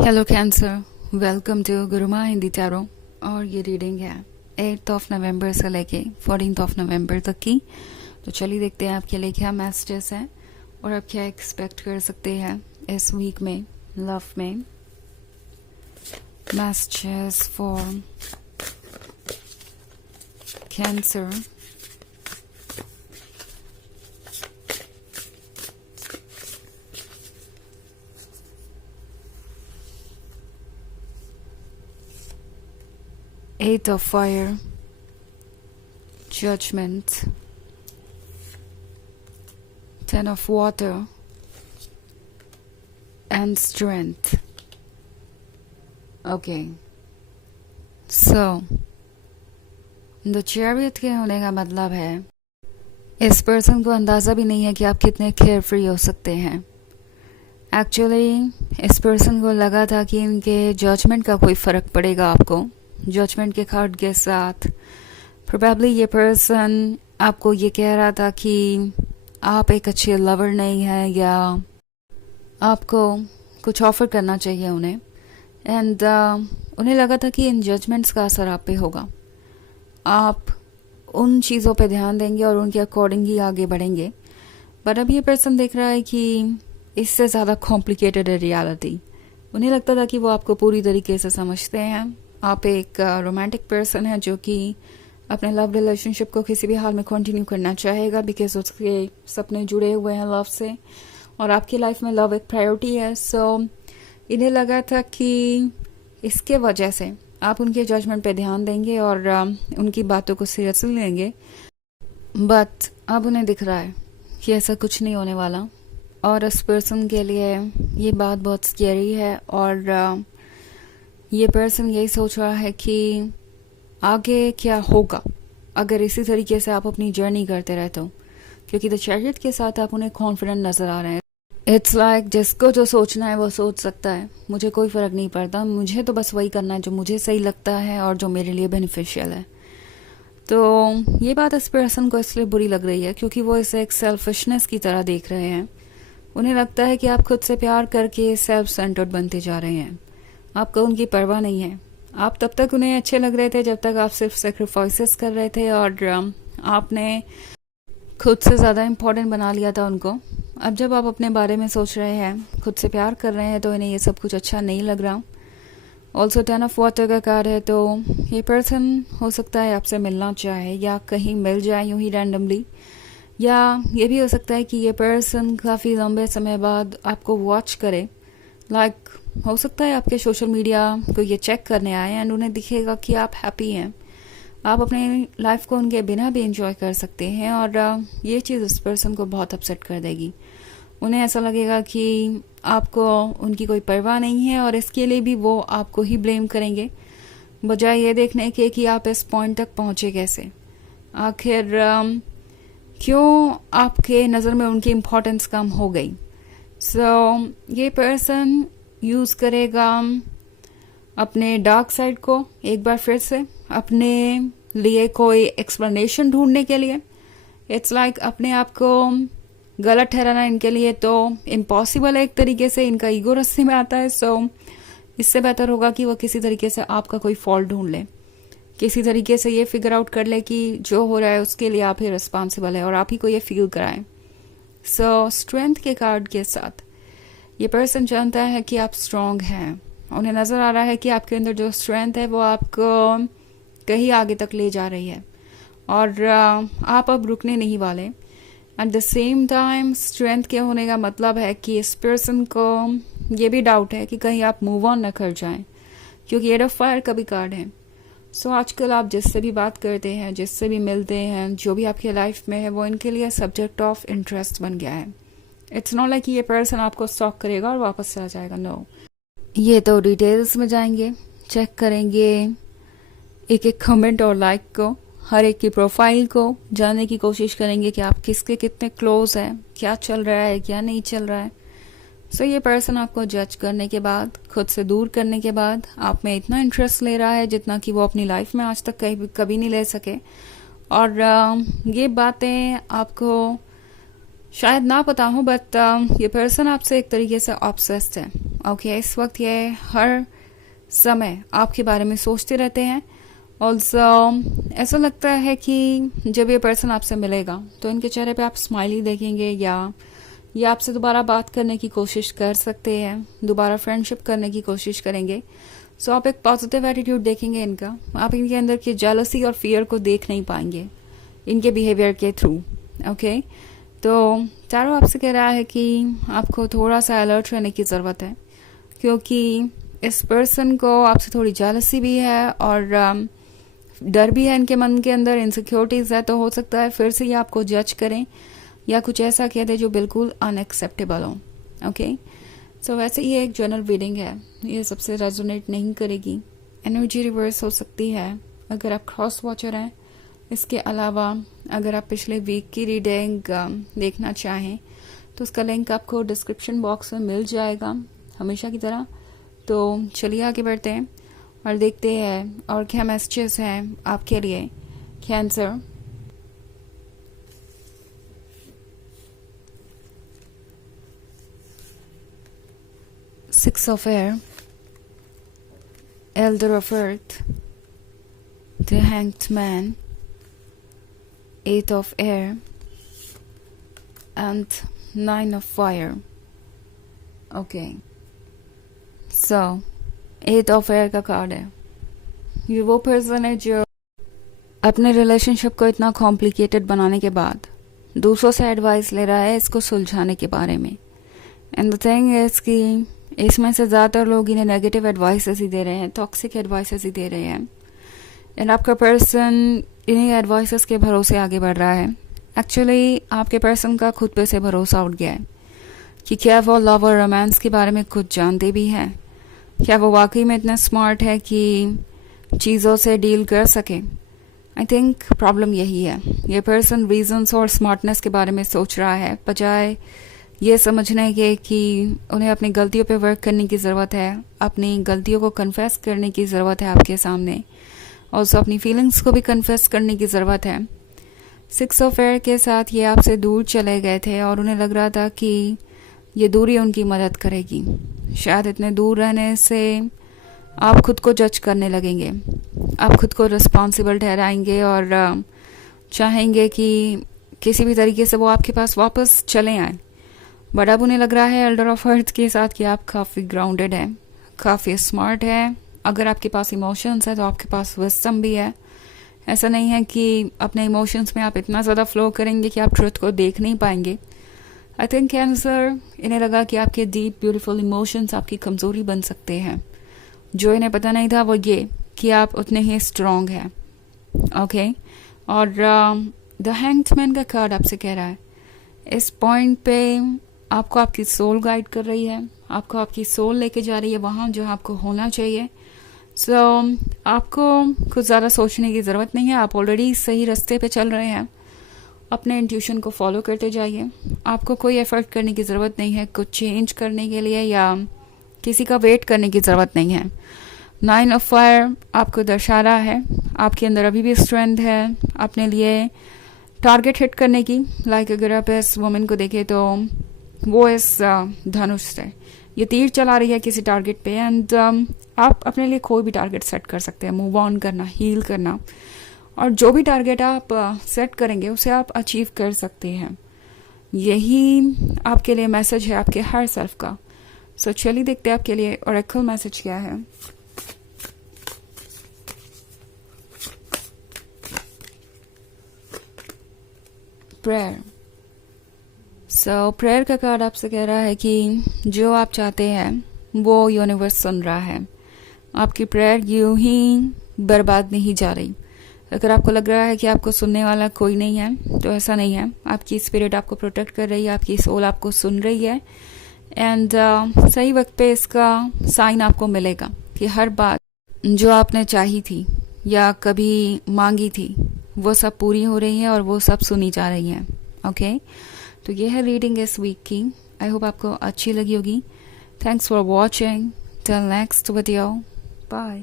Hello cancer, welcome to Guruma Hindi tarot. और ये reading है 8 ऑफ नवंबर से लेके 14 ऑफ नवंबर तक की। तो चलिए देखते हैं आपके लिए क्या मैसेजेस हैं और आप क्या एक्सपेक्ट कर सकते हैं इस वीक में लव में। Messages for cancer. Eight of Fire, Judgment, 10 of Water, and Strength. Okay. So, The Chariot के होने का मतलब है इस पर्सन को अंदाज़ा भी नहीं है कि आप कितने केयर फ्री हो सकते हैं। एक्चुअली इस पर्सन को लगा था कि इनके जजमेंट का कोई फ़र्क पड़ेगा आपको। जजमेंट के कार्ड के साथ प्रोबेबली ये पर्सन आपको ये कह रहा था कि आप एक अच्छे लवर नहीं हैं या आपको कुछ ऑफर करना चाहिए उन्हें। एंड उन्हें लगा था कि इन जजमेंट्स का असर आप पे होगा, आप उन चीज़ों पे ध्यान देंगे और उनके अकॉर्डिंग ही आगे बढ़ेंगे। बट अब ये पर्सन देख रहा है कि इससे ज़्यादा कॉम्प्लिकेटेड है रियलिटी। उन्हें लगता था कि वो आपको पूरी तरीके से समझते हैं, आप एक रोमांटिक पर्सन है जो कि अपने लव रिलेशनशिप को किसी भी हाल में कंटिन्यू करना चाहेगा बिकॉज उसके सपने जुड़े हुए हैं लव से और आपकी लाइफ में लव एक प्रायोरिटी है। सो इन्हें लगा था कि इसके वजह से आप उनके जजमेंट पे ध्यान देंगे और उनकी बातों को सीरियसली लेंगे। बट अब उन्हें दिख रहा है कि ऐसा कुछ नहीं होने वाला और इस पर्सन के लिए ये बात बहुत स्कैरी है और ये पर्सन यही सोच रहा है कि आगे क्या होगा अगर इसी तरीके से आप अपनी जर्नी करते रहते हो, क्योंकि द चैरियट के साथ आप उन्हें कॉन्फिडेंट नज़र आ रहे हैं। इट्स लाइक जिसको जो सोचना है वो सोच सकता है, मुझे कोई फ़र्क नहीं पड़ता, मुझे तो बस वही करना है जो मुझे सही लगता है और जो मेरे लिए बेनिफिशियल है। तो ये बात इस पर्सन को इसलिए बुरी लग रही है क्योंकि वो इसे एक सेल्फिशनेस की तरह देख रहे हैं। उन्हें लगता है कि आप खुद से प्यार करके सेल्फ सेंटर्ड बनते जा रहे हैं, आपको उनकी परवाह नहीं है। आप तब तक उन्हें अच्छे लग रहे थे जब तक आप सिर्फ सेक्रीफाइसेस कर रहे थे और आपने खुद से ज़्यादा इम्पोर्टेंट बना लिया था उनको। अब जब आप अपने बारे में सोच रहे हैं, खुद से प्यार कर रहे हैं, तो इन्हें ये सब कुछ अच्छा नहीं लग रहा। ऑल्सो 10 ऑफ वाटर का कार्ड है, तो ये पर्सन हो सकता है आपसे मिलना चाहे या कहीं मिल जाए यूं ही रैंडमली, या ये भी हो सकता है कि ये पर्सन काफ़ी लंबे समय बाद आपको वॉच करे। लाइक हो सकता है आपके सोशल मीडिया को ये चेक करने आए एंड उन्हें दिखेगा कि आप हैप्पी हैं, आप अपने लाइफ को उनके बिना भी एंजॉय कर सकते हैं और ये चीज़ उस पर्सन को बहुत अपसेट कर देगी। उन्हें ऐसा लगेगा कि आपको उनकी कोई परवाह नहीं है और इसके लिए भी वो आपको ही ब्लेम करेंगे बजाय ये देखने के कि आप इस पॉइंट तक पहुँचे कैसे, आखिर क्यों आपके नज़र में उनकी इम्पोर्टेंस कम हो गई। सो ये पर्सन यूज़ करेगा अपने डार्क साइड को एक बार फिर से अपने लिए कोई एक्सप्लेनेशन ढूंढने के लिए। इट्स लाइक अपने आप को गलत ठहराना इनके लिए तो इम्पॉसिबल है, एक तरीके से इनका ईगो रस्सी में आता है। सो इससे बेहतर होगा कि वो किसी तरीके से आपका कोई फॉल्ट ढूंढ ले, किसी तरीके से ये फिगर आउट कर ले कि जो हो रहा है उसके लिए आप ही रिस्पॉन्सिबल है और आप ही को ये फील कराएं। सो स्ट्रेंथ के कार्ड के साथ ये पर्सन जानता है कि आप स्ट्रांग हैं। उन्हें नज़र आ रहा है कि आपके अंदर जो स्ट्रेंथ है वो आपको कहीं आगे तक ले जा रही है और आप अब रुकने नहीं वाले। At the same time strength के होने का मतलब है कि इस पर्सन को ये भी डाउट है कि कहीं आप मूव ऑन न कर जाएं, क्योंकि एट ऑफ फायर का भी कार्ड है। सो आजकल आप जिससे भी बात करते हैं, जिससे भी मिलते हैं, जो भी आपके लाइफ में है, वो इनके लिए सब्जेक्ट ऑफ इंटरेस्ट बन गया है। इट्स नॉट लाइक ये पर्सन आपको स्टॉक करेगा और वापस चला जाएगा, नो। ये तो डिटेल्स में जाएंगे, चेक करेंगे एक एक कमेंट और लाइक को, हर एक की प्रोफाइल को जानने की कोशिश करेंगे कि आप किसके कितने क्लोज हैं, क्या चल रहा है, क्या नहीं चल रहा है। सो ये पर्सन आपको जज करने के बाद, खुद से दूर करने के बाद आप में इतना इंटरेस्ट ले रहा है जितना कि वो अपनी लाइफ में आज तक कभी नहीं ले सके। और ये बातें आपको शायद ना पता हो बट ये पर्सन आपसे एक तरीके से ऑब्सेस्ड है। ओके इस वक्त ये हर समय आपके बारे में सोचते रहते हैं। ऑल्सो ऐसा लगता है कि जब ये पर्सन आपसे मिलेगा तो इनके चेहरे पे आप स्माइली देखेंगे, या ये आपसे दोबारा बात करने की कोशिश कर सकते हैं, दोबारा फ्रेंडशिप करने की कोशिश करेंगे। सो आप एक पॉजिटिव एटीट्यूड देखेंगे इनका। आप इनके अंदर की जेलसी और फियर को देख नहीं पाएंगे इनके बिहेवियर के थ्रू। ओके तो टैरो आपसे कह रहा है कि आपको थोड़ा सा अलर्ट रहने की ज़रूरत है, क्योंकि इस पर्सन को आपसे थोड़ी जेलसी भी है और डर भी है इनके मन के अंदर, इनसिक्योरिटीज़ है। तो हो सकता है फिर से ये आपको जज करें या कुछ ऐसा कह दे जो बिल्कुल अनएक्सेप्टेबल हो। ओके सो वैसे ये एक जनरल रीडिंग है, ये सबसे रेजोनेट नहीं करेगी। एनर्जी रिवर्स हो सकती है अगर आप क्रॉस वॉचर हैं। इसके अलावा अगर आप पिछले वीक की रीडिंग देखना चाहें तो उसका लिंक आपको डिस्क्रिप्शन बॉक्स में मिल जाएगा हमेशा की तरह। तो चलिए आगे बढ़ते हैं और देखते हैं और क्या मैसेजेस हैं आपके लिए cancer. Six of Air, Elder of Earth, the Hanged Man, Eight of Air, and Nine of Fire. Okay. So, Eight of Air का कार्ड है। ये वो पर्सन है जो अपने रिलेशनशिप को इतना कॉम्प्लिकेटेड बनाने के बाद दूसरों से एडवाइस ले रहा है इसको सुलझाने के बारे में। एंड द थिंग इज कि इसमें से ज़्यादातर लोग इन्हें नेगेटिव एडवाइसेस ही दे रहे हैं, टॉक्सिक एडवाइसेस ही दे रहे हैं। एंड आपका पर्सन इन्हीं एडवाइसेस के भरोसे आगे बढ़ रहा है। एक्चुअली आपके पर्सन का खुद पे से भरोसा उठ गया है कि क्या वो लव और रोमांस के बारे में कुछ जानते भी हैं, क्या वो वाकई में इतना स्मार्ट है कि चीज़ों से डील कर सके। आई थिंक प्रॉब्लम यही है, ये पर्सन रीजंस और स्मार्टनेस के बारे में सोच रहा है बजाय ये समझने के कि उन्हें अपनी गलतियों पे वर्क करने की ज़रूरत है, अपनी गलतियों को कन्फेस करने की ज़रूरत है आपके सामने, और उसको अपनी फीलिंग्स को भी कन्फेस करने की ज़रूरत है। सिक्स ऑफ एयर के साथ ये आपसे दूर चले गए थे और उन्हें लग रहा था कि ये दूरी उनकी मदद करेगी। शायद इतने दूर रहने से आप खुद को जज करने लगेंगे, आप खुद को रिस्पॉन्सिबल ठहराएंगे और चाहेंगे कि किसी भी तरीके से वो आपके पास वापस चले आए। बट अब उन्हें लग रहा है एल्डर ऑफ अर्थ के साथ कि आप काफ़ी ग्राउंडेड है, काफ़ी स्मार्ट है। अगर आपके पास इमोशंस है तो आपके पास विजडम भी है। ऐसा नहीं है कि अपने इमोशंस में आप इतना ज़्यादा फ्लो करेंगे कि आप ट्रुथ को देख नहीं पाएंगे। आई थिंक कैंसर इन्हें लगा कि आपके डीप ब्यूटीफुल इमोशंस आपकी कमज़ोरी बन सकते हैं। जो इन्हें पता नहीं था वो ये कि आप उतने ही स्ट्रॉन्ग हैं। ओके और द हैंग्ड मैन का कार्ड आपसे कह रहा है इस पॉइंट पे आपको आपकी सोल गाइड कर रही है, आपको आपकी सोल लेके जा रही है वहाँ जहाँ आपको होना चाहिए। सो आपको कुछ ज़्यादा सोचने की ज़रूरत नहीं है, आप ऑलरेडी सही रास्ते पे चल रहे हैं। अपने इंट्यूशन को फॉलो करते जाइए, आपको कोई एफर्ट करने की ज़रूरत नहीं है कुछ चेंज करने के लिए, या किसी का वेट करने की ज़रूरत नहीं है। नाइन ऑफ फायर आपको दर्शा रहा है आपके अंदर अभी भी स्ट्रेंथ है अपने लिए टारगेट हिट करने की। लाइक अगर आप इस वुमेन को देखें तो वो इस धनुष से ये तीर चला रही है किसी टारगेट पे, एंड आप अपने लिए कोई भी टारगेट सेट कर सकते हैं, मूव ऑन करना, हील करना, और जो भी टारगेट आप सेट करेंगे उसे आप अचीव कर सकते हैं। यही आपके लिए मैसेज है आपके हर सेल्फ का। सो चलिए देखते हैं आपके लिए ओरेकल मैसेज क्या है। प्रेयर। सो प्रेयर का कार्ड आपसे कह रहा है कि जो आप चाहते हैं वो यूनिवर्स सुन रहा है। आपकी प्रेयर यूं ही बर्बाद नहीं जा रही। अगर आपको लग रहा है कि आपको सुनने वाला कोई नहीं है तो ऐसा नहीं है। आपकी स्पिरिट आपको प्रोटेक्ट कर रही है, आपकी सोल आपको सुन रही है, एंड सही वक्त पे इसका साइन आपको मिलेगा कि हर बात जो आपने चाही थी या कभी मांगी थी वो सब पूरी हो रही है और वो सब सुनी जा रही हैं। ओके तो ये है रीडिंग इस वीक की। आई होप आपको अच्छी लगी होगी। Thanks for watching. Till next video, bye.